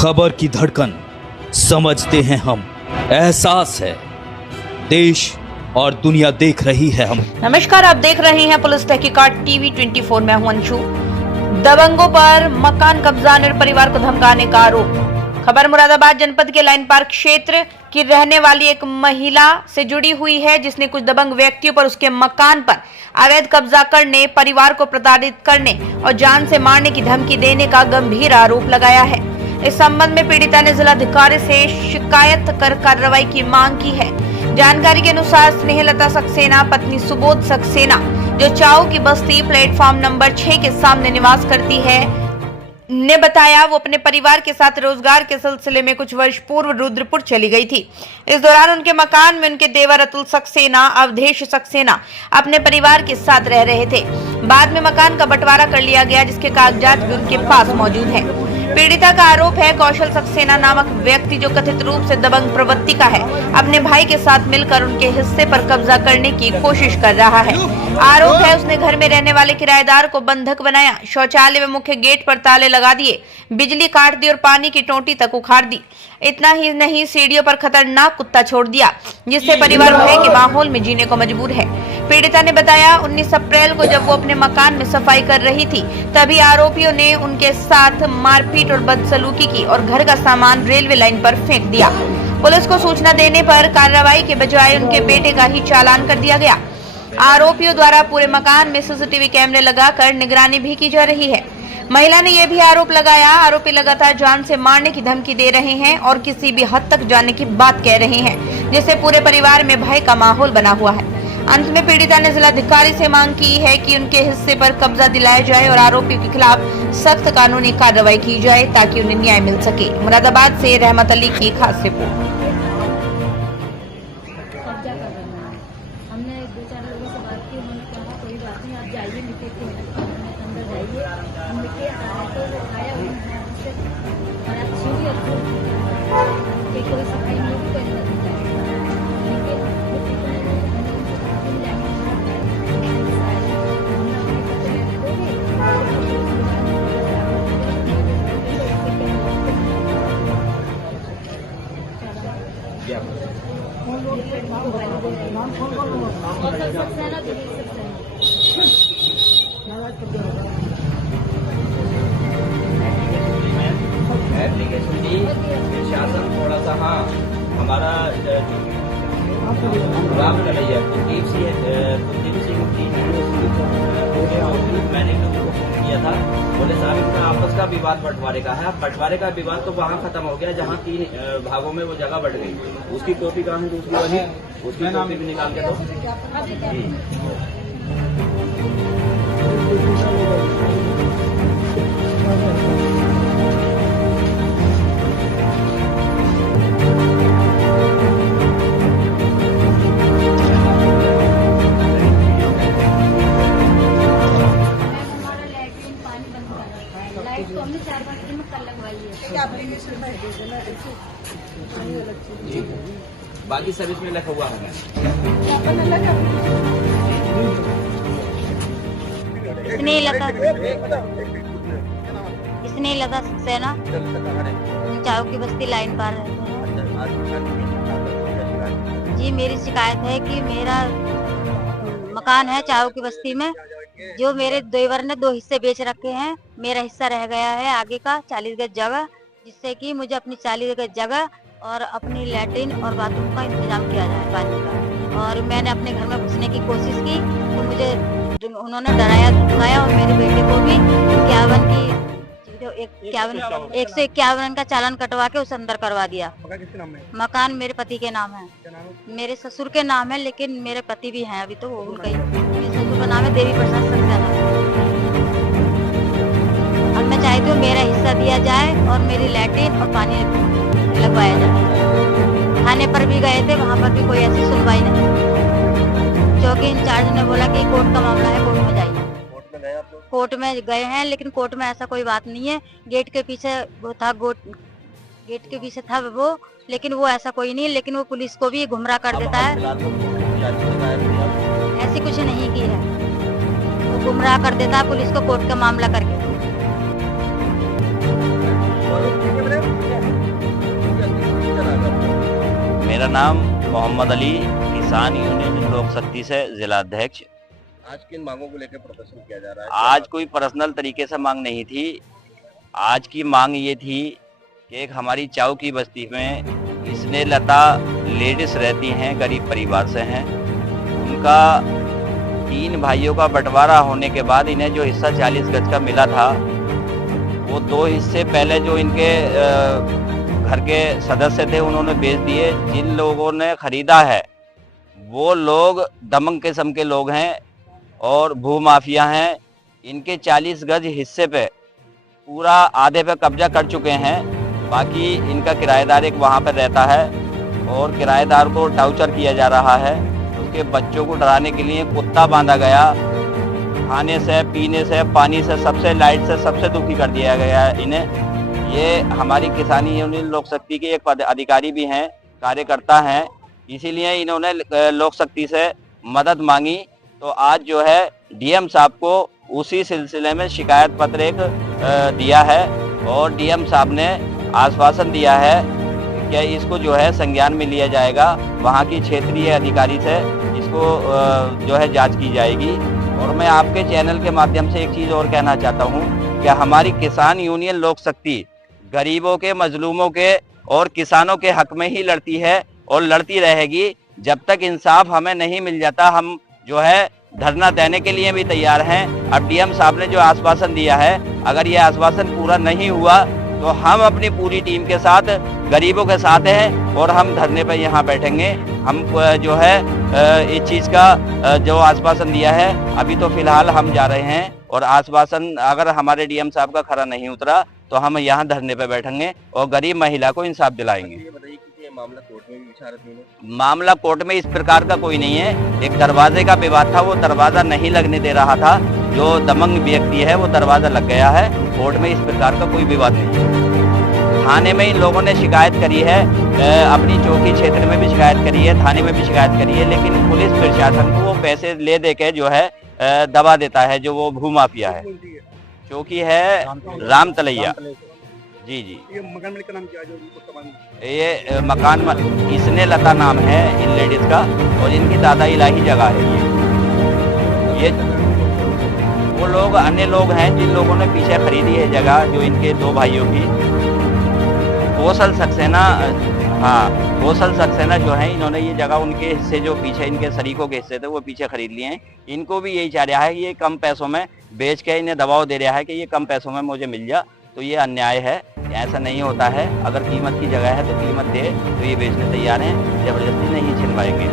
खबर की धड़कन समझते हैं हम, एहसास है देश और दुनिया देख रही है हम। नमस्कार, आप देख रहे हैं पुलिस तहकीकात टीवी 24। मैं हूं अंशु। दबंगों पर मकान कब्जाने और परिवार को धमकाने का आरोप। खबर मुरादाबाद जनपद के लाइन पार्क क्षेत्र की रहने वाली एक महिला से जुड़ी हुई है, जिसने कुछ दबंग व्यक्तियों पर उसके मकान पर अवैध कब्जा करने, परिवार को प्रताड़ित करने और जान से मारने की धमकी देने का गंभीर आरोप लगाया है। इस संबंध में पीड़िता ने जिलाधिकारी से शिकायत कर कार्रवाई की मांग की है। जानकारी के अनुसार स्नेहलता सक्सेना पत्नी सुबोध सक्सेना, जो चाऊ की बस्ती प्लेटफॉर्म नंबर 6 के सामने निवास करती है, ने बताया वो अपने परिवार के साथ रोजगार के सिलसिले में कुछ वर्ष पूर्व रुद्रपुर चली गई थी। इस दौरान उनके मकान में उनके देवर अतुल सक्सेना, अवधेश सक्सेना अपने परिवार के साथ रह रहे थे। बाद में मकान का बंटवारा कर लिया गया, जिसके कागजात भी उनके पास मौजूद हैं। पीड़िता का आरोप है कौशल सक्सेना नामक व्यक्ति, जो कथित रूप से दबंग प्रवृत्ति का है, अपने भाई के साथ मिलकर उनके हिस्से पर कब्जा करने की कोशिश कर रहा है। आरोप है उसने घर में रहने वाले किराएदार को बंधक बनाया, शौचालय व मुख्य गेट पर ताले लगा दिए, बिजली काट दी और पानी की टोंटी तक उखाड़ दी। इतना ही नहीं, सीढ़ियों पर खतरनाक कुत्ता छोड़ दिया, जिससे परिवार भय के माहौल में जीने को मजबूर है। पीड़िता ने बताया 19 अप्रैल को जब वो अपने मकान में सफाई कर रही थी, तभी आरोपियों ने उनके साथ मारपीट और बदसलूकी की और घर का सामान रेलवे लाइन पर फेंक दिया। पुलिस को सूचना देने पर कार्रवाई के बजाय उनके बेटे का ही चालान कर दिया गया। आरोपियों द्वारा पूरे मकान में सीसीटीवी कैमरे लगाकर निगरानी भी की जा रही है। महिला ने यह भी आरोप लगाया आरोपी लगातार जान से मारने की धमकी दे रहे हैं और किसी भी हद तक जाने की बात कह रहे हैं, जिससे पूरे परिवार में भय का माहौल बना हुआ है। अंत में पीड़िता ने जिलाधिकारी से मांग की है कि उनके हिस्से पर कब्जा दिलाया जाए और आरोपियों के खिलाफ सख्त कानूनी कार्रवाई की जाए, ताकि उन्हें न्याय मिल सके। मुरादाबाद से रहमत अली की खास रिपोर्ट। हमने 2-4 लोगों से बात की, उन्होंने कहा कोई बात नहीं, आप जाइए मिट्टी के अंदर जाइए। हम मिट्टी आया तो वो आया उससे आया छीनी कि कोई सफाई नहीं होगी, कोई नहीं एप्लीकेशन दी, शासन थोड़ा सा हमारा काम कर रही है, कुलदीप सिंह मैंने लोगों को फोन किया था, बोले साहब इनका आपस का विवाद बंटवारे का है। बंटवारे का विवाद तो वहाँ खत्म हो गया जहाँ 3 भागों में वो जगह बढ़ गई। उसकी कॉपी कहाँ है दूसरी वाली, उसकी कॉपी भी निकाल के दो। लाइट तो हमने 4 घंटे में कल लगवाई है। बाकी सब इसमें लिखा हुआ है। स्नेहलता सक्सेना, चाऊ की बस्ती लाइन पार रहते हैं। जी, मेरी शिकायत है कि मेरा मकान है चाऊ की बस्ती में, जो मेरे देवर ने 2 हिस्से बेच रखे हैं। मेरा हिस्सा रह गया है आगे का 40 गज जगह, जिससे कि मुझे अपनी 40 गज जगह और अपनी लैट्रिन और बाथरूम का इंतजाम किया जाए पानी का। और मैंने अपने घर में घुसने की कोशिश की तो मुझे उन्होंने डराया धमकाया, और मेरे बेटे को भी 151 का चालान कटवा के उसे अंदर करवा दिया। मकान मेरे पति के नाम है, मेरे ससुर के नाम है, लेकिन मेरे पति भी हैं अभी, तो वो उनका ही। मेरे ससुर का नाम है देवी प्रसाद सक्सेना। और मैं चाहती हूँ मेरा हिस्सा दिया जाए और मेरी लैट्रिन और पानी लगवाया जाए। थाने पर भी गए थे, वहाँ पर भी कोई ऐसी सुनवाई नहीं। चौकी इंचार्ज ने बोला कि कोर्ट का मामला है, कोर्ट में जाइए। कोर्ट में गए हैं, लेकिन कोर्ट में ऐसा कोई बात नहीं है। गेट के पीछे वो था, गेट के पीछे था वो, लेकिन वो ऐसा कोई नहीं। लेकिन वो पुलिस को भी गुमराह कर देता है, ऐसी कुछ नहीं की है। वो गुमराह कर देता है पुलिस को कोर्ट का मामला करके। नाम मोहम्मद अली, किसान यूनियन लोक शक्ति से जिला अध्यक्ष। आज किन मांगों को लेकर प्रदर्शन किया जा रहा है? आज कोई पर्सनल तरीके से मांग नहीं थी। आज की मांग ये थी कि एक हमारी चाऊ की बस्ती में स्नेह लता लेडीज रहती हैं, गरीब परिवार से हैं। उनका 3 भाइयों का बंटवारा होने के बाद इन्हें जो हिस्सा 40 गज का मिला था, वो 2 हिस्से पहले जो इनके घर के सदस्य थे उन्होंने बेच दिए। जिन लोगों ने खरीदा है वो लोग दमंग किस्म के लोग हैं और भूमाफिया हैं। इनके 40 गज हिस्से पे पूरा आधे पे कब्जा कर चुके हैं। बाकी इनका किराएदार एक वहाँ पर रहता है और किराएदार को टार्चर किया जा रहा है। उसके बच्चों को डराने के लिए कुत्ता बांधा गया। खाने से, पीने से, पानी से, सबसे लाइट से सबसे दुखी कर दिया गया है इन्हें। ये हमारी किसानी यूनियन लोक शक्ति के एक अधिकारी भी हैं, कार्यकर्ता हैं, इसीलिए इन्होंने लोक शक्ति से मदद मांगी। तो आज जो है डीएम साहब को उसी सिलसिले में शिकायत पत्र एक दिया है और डीएम साहब ने आश्वासन दिया है कि इसको जो है संज्ञान में लिया जाएगा। वहाँ की क्षेत्रीय अधिकारी से इसको जो है जांच की जाएगी। और मैं आपके चैनल के माध्यम से एक चीज़ और कहना चाहता हूँ कि हमारी किसान यूनियन लोक शक्ति गरीबों के, मजलूमों के और किसानों के हक में ही लड़ती है और लड़ती रहेगी। जब तक इंसाफ हमें नहीं मिल जाता हम जो है धरना देने के लिए भी तैयार हैं। अब डीएम साहब ने जो आश्वासन दिया है, अगर ये आश्वासन पूरा नहीं हुआ तो हम अपनी पूरी टीम के साथ गरीबों के साथ हैं और हम धरने पर यहाँ बैठेंगे। हम जो है इस चीज़ का जो आश्वासन दिया है, अभी तो फिलहाल हम जा रहे हैं और आश्वासन अगर हमारे डीएम साहब का खरा नहीं उतरा तो हम यहाँ धरने पर बैठेंगे और गरीब महिला को इंसाफ दिलाएंगे। ये बताइए कि ये मामला कोर्ट में भी विचाराधीन है? मामला कोर्ट में इस प्रकार का कोई नहीं है। एक दरवाजे का विवाद था, वो दरवाजा नहीं लगने दे रहा था। जो दमंग व्यक्ति है वो दरवाजा लग गया है। कोर्ट में इस प्रकार का कोई विवाद नहीं है। थाने में इन लोगों ने शिकायत करी है, अपनी चौकी क्षेत्र में भी शिकायत करी है, थाने में भी शिकायत करी है, लेकिन पुलिस प्रशासन को वो पैसे ले दे के जो है दबा देता है, जो वो भूमाफिया है। चौकी है राम तलैया। जी जी। ये मकान मालिक का नाम क्या है जो इनको सामान? ये मकान स्नेह लता नाम है इन लेडीज का और इनकी दादा इलाही जगह है। ये वो लोग अन्य लोग हैं जिन लोगों ने पीछे खरीदी है जगह, जो इनके 2 भाइयों की। कौशल सक्सेना, हाँ कौशल सक्सेना जो है, इन्होंने ये जगह उनके हिस्से जो पीछे इनके शरीकों के हिस्से थे वो पीछे खरीद लिए हैं। इनको भी यही चाह रहा है कि ये कम पैसों में बेच के इन्हें दबाव दे रहा है कि ये कम पैसों में मुझे मिल जा। तो ये अन्याय है, ऐसा नहीं होता है। अगर कीमत की जगह है तो कीमत दे, तो ये बेचने तैयार हैं, जबरदस्ती नहीं छिनवाएंगे।